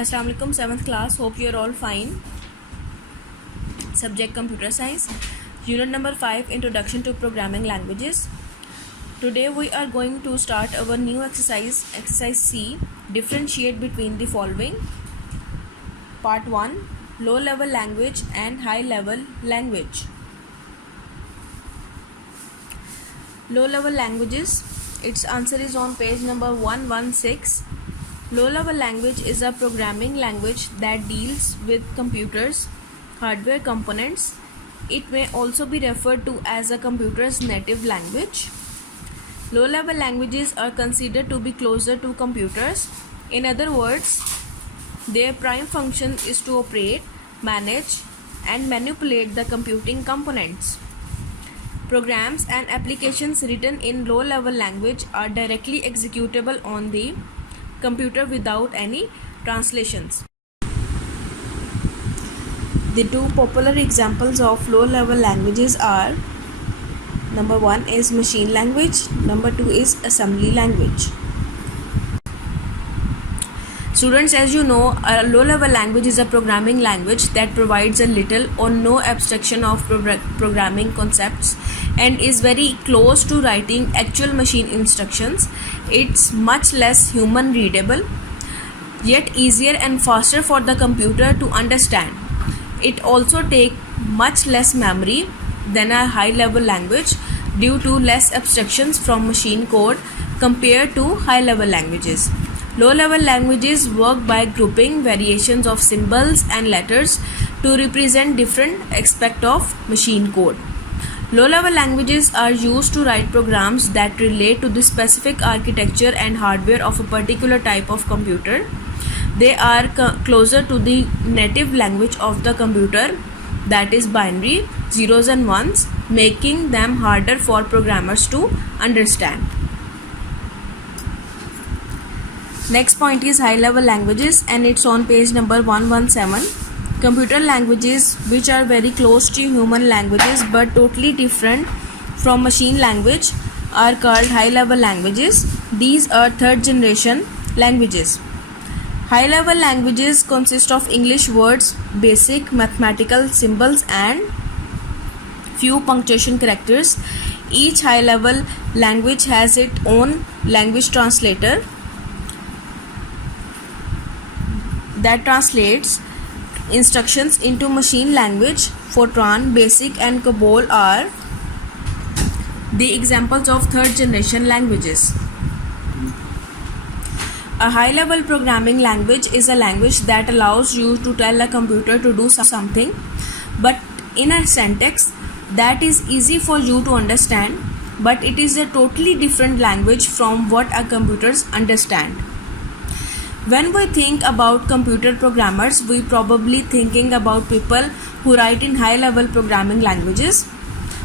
Assalamu alaikum, 7th class. Hope you're all fine. Subject Computer Science. Unit number 5, Introduction to Programming Languages. Today we are going to start our new exercise C. Differentiate between the following. Part 1, Low Level Language and High Level Language. Low Level Languages. Its answer is on page number 116. Low-level language is a programming language that deals with computers' hardware components. It may also be referred to as a computer's native language. Low-level languages are considered to be closer to computers. In other words, their prime function is to operate, manage, and manipulate the computing components. Programs and applications written in low-level language are directly executable on the computer without any translations. The two popular examples of low-level languages are: number 1 is machine language, number 2 is assembly language. Students, as you know, a low-level language is a programming language that provides a little or no abstraction of programming concepts and is very close to writing actual machine instructions. It's much less human readable, yet easier and faster for the computer to understand. It also takes much less memory than a high-level language due to less abstractions from machine code compared to high-level languages. Low-level languages work by grouping variations of symbols and letters to represent different aspects of machine code. Low-level languages are used to write programs that relate to the specific architecture and hardware of a particular type of computer. They are closer to the native language of the computer, that is binary, zeros and ones, making them harder for programmers to understand. Next point is high-level languages, and it's on page number 117. Computer languages, which are very close to human languages but totally different from machine language, are called high-level languages. These are third-generation languages. High-level languages consist of English words, basic mathematical symbols, and few punctuation characters. Each high-level language has its own language translator that translates instructions into machine language. Fortran, Basic, and COBOL are the examples of third-generation languages. A high-level programming language is a language that allows you to tell a computer to do something, but in a syntax that is easy for you to understand, but it is a totally different language from what a computers understand. When we think about computer programmers, we probably thinking about people who write in high-level programming languages.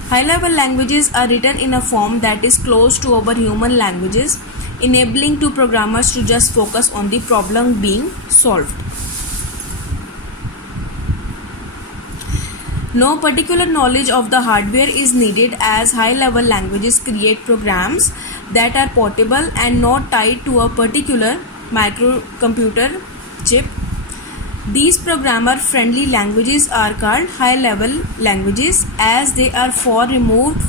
High-level languages are written in a form that is close to our human languages, enabling to programmers to just focus on the problem being solved. No particular knowledge of the hardware is needed, as high-level languages create programs that are portable and not tied to a particular microcomputer chip. These programmer-friendly languages are called high-level languages, as they are far removed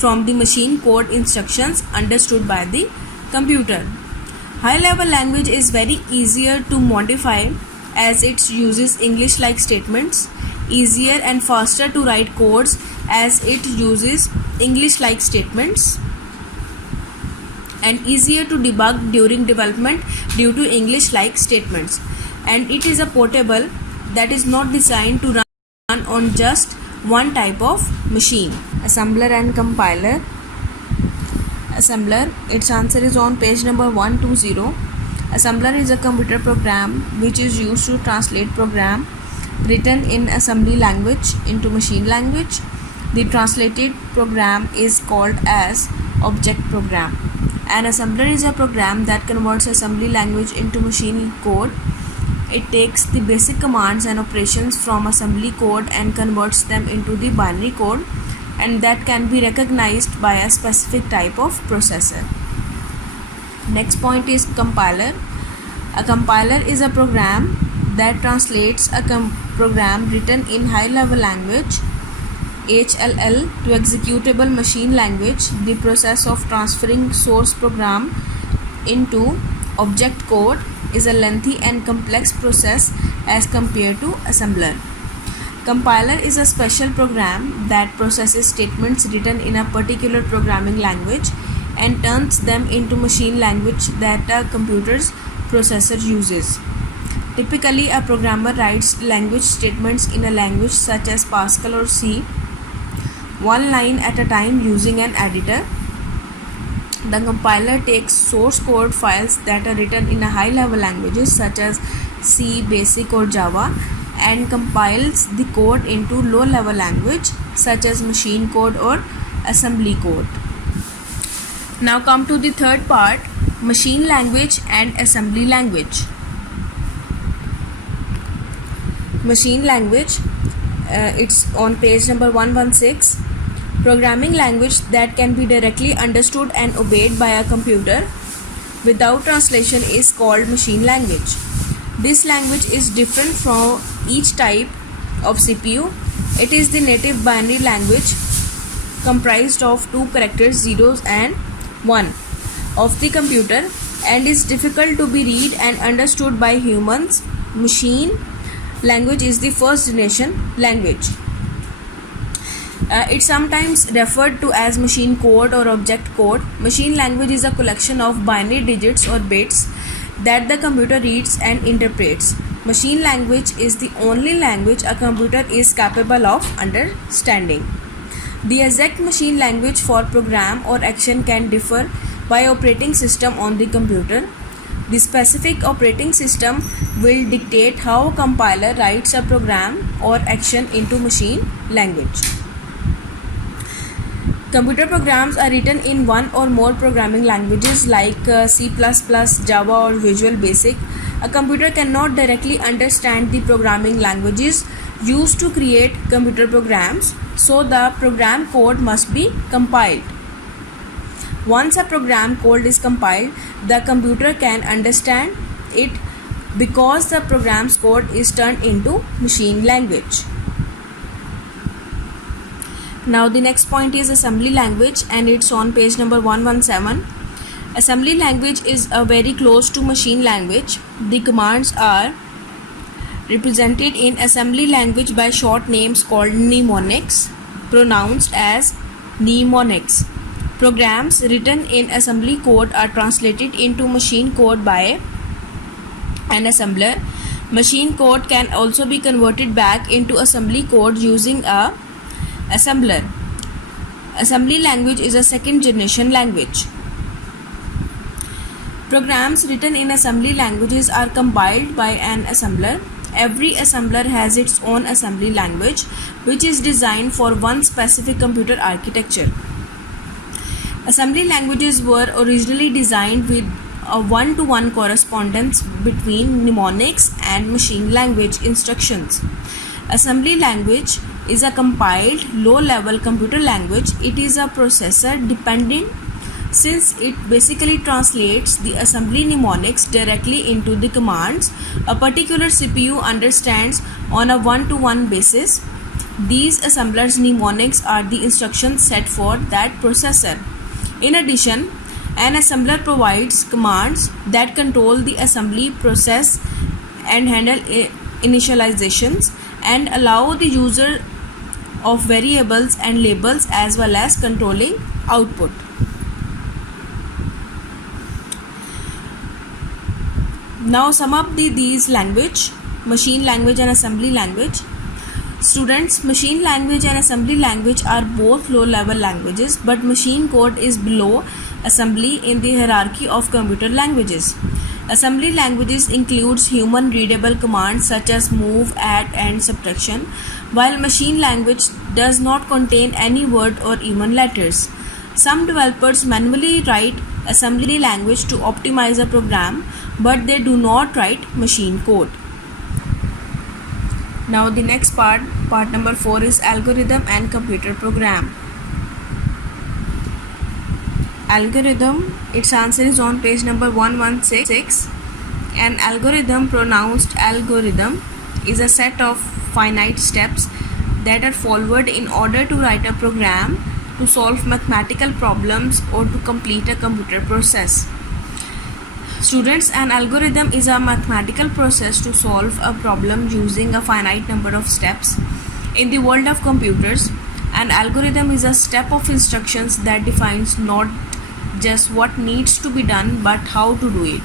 from the machine code instructions understood by the computer. High-level language is very easier to modify, as it uses English-like statements, easier and faster to write codes, as it uses English-like statements, and easier to debug during development due to English-like statements. And it is a portable that is not designed to run on just one type of machine. Assembler and compiler. Assembler, its answer is on page number 120. Assembler is a computer program which is used to translate program written in assembly language into machine language. The translated program is called as object program. An assembler is a program that converts assembly language into machine code. It takes the basic commands and operations from assembly code and converts them into the binary code, and that can be recognized by a specific type of processor. Next point is compiler. A compiler is a program that translates a program written in high-level language HLL to executable machine language. The process of transferring source program into object code is a lengthy and complex process as compared to assembler. Compiler is a special program that processes statements written in a particular programming language and turns them into machine language that a computer's processor uses. Typically, a programmer writes language statements in a language such as Pascal or C, one line at a time using an editor. The compiler takes source code files that are written in a high-level languages such as C, Basic or Java and compiles the code into low-level language such as machine code or assembly code. Now come to the third part, machine language and assembly language. Machine language, it's on page number 116. Programming language that can be directly understood and obeyed by a computer without translation is called machine language. This language is different from each type of CPU. It is the native binary language comprised of two characters 0s and 1 of the computer and is difficult to be read and understood by humans. Machine language is the first generation language. It's sometimes referred to as machine code or object code. Machine language is a collection of binary digits or bits that the computer reads and interprets. Machine language is the only language a computer is capable of understanding. The exact machine language for program or action can differ by operating system on the computer. The specific operating system will dictate how a compiler writes a program or action into machine language. Computer programs are written in one or more programming languages like C++, Java or Visual Basic. A computer cannot directly understand the programming languages used to create computer programs, so the program code must be compiled. Once a program code is compiled, the computer can understand it because the program's code is turned into machine language. Now the next point is assembly language and it's on page number 117. Assembly language is very close to machine language. The commands are represented in assembly language by short names called mnemonics, pronounced as mnemonics. Programs written in assembly code are translated into machine code by an assembler. Machine code can also be converted back into assembly code using a assembler. Assembly language is a second generation language. Programs written in assembly languages are compiled by an assembler. Every assembler has its own assembly language, which is designed for one specific computer architecture. Assembly languages were originally designed with a one-to-one correspondence between mnemonics and machine language instructions. Assembly language is a compiled low-level computer language. It is a processor dependent since it basically translates the assembly mnemonics directly into the commands a particular CPU understands on a one-to-one basis. These assemblers mnemonics are the instructions set for that processor. In addition, an assembler provides commands that control the assembly process and handle initializations and allow the user of variables and labels as well as controlling output. Now sum up these language, machine language and assembly language. Students, machine language and assembly language are both low-level languages, but machine code is below assembly in the hierarchy of computer languages. Assembly languages includes human readable commands such as move, add and subtraction, while machine language does not contain any word or even letters. Some developers manually write assembly language to optimize a program, but they do not write machine code. Now the next part number 4 is algorithm and computer program. Algorithm, its answer is on page number 116 An algorithm, pronounced algorithm, is a set of finite steps that are followed in order to write a program to solve mathematical problems or to complete a computer process. Students, an algorithm is a mathematical process to solve a problem using a finite number of steps. In the world of computers, an algorithm is a step of instructions that defines not just what needs to be done but how to do it.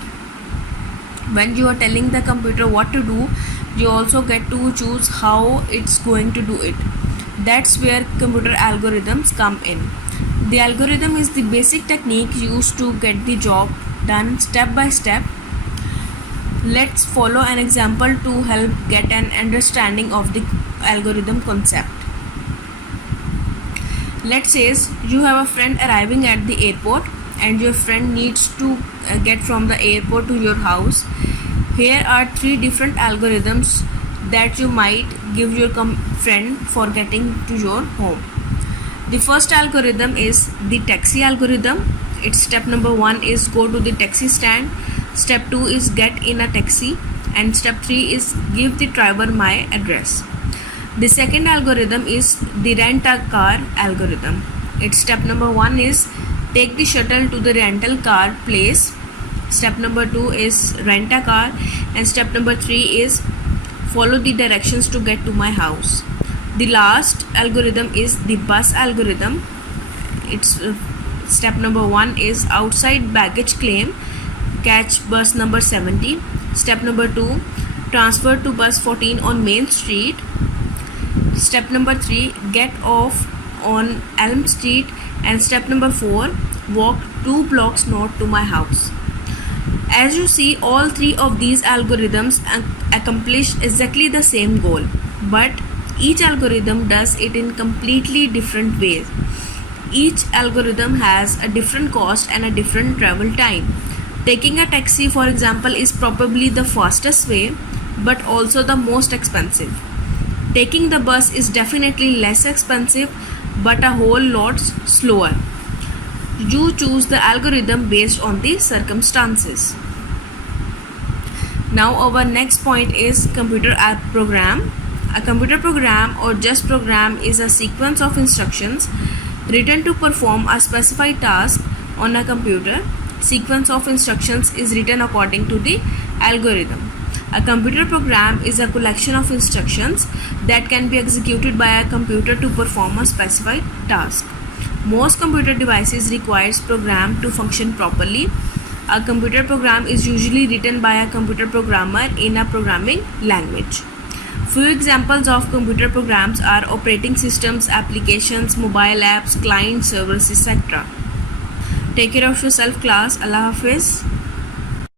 When you are telling the computer what to do, you also get to choose how it's going to do it. That's where computer algorithms come in. The algorithm is the basic technique used to get the job done step by step. Let's follow an example to help get an understanding of the algorithm concept. Let's say you have a friend arriving at the airport and your friend needs to get from the airport to your house. Here are 3 different algorithms that you might give your friend for getting to your home. The first algorithm is the taxi algorithm. Its step number 1 is go to the taxi stand. Step 2 is get in a taxi, and step 3 is give the driver my address. The second algorithm is the rent a car algorithm. Its step number 1 is take the shuttle to the rental car place. Step number 2 is rent a car, and step number 3 is follow the directions to get to my house. The last algorithm is the bus algorithm. Its step number 1 is outside baggage claim, catch bus number 70. Step number 2, transfer to bus 14 on Main Street. Step number 3, get off on Elm Street, and step number 4, walk 2 blocks north to my house. As you see, all 3 of these algorithms accomplish exactly the same goal, but each algorithm does it in completely different ways. Each algorithm has a different cost and a different travel time. Taking a taxi, for example, is probably the fastest way, but also the most expensive. Taking the bus is definitely less expensive, but a whole lot slower. You choose the algorithm based on the circumstances. Now our next point is computer program. A computer program or just program is a sequence of instructions written to perform a specified task on a computer. Sequence of instructions is written according to the algorithm. A computer program is a collection of instructions that can be executed by a computer to perform a specified task. Most computer devices requires program to function properly. A computer program is usually written by a computer programmer in a programming language. Few examples of computer programs are operating systems, applications, mobile apps, client servers, etc. Take care of yourself, class. Allah Hafiz.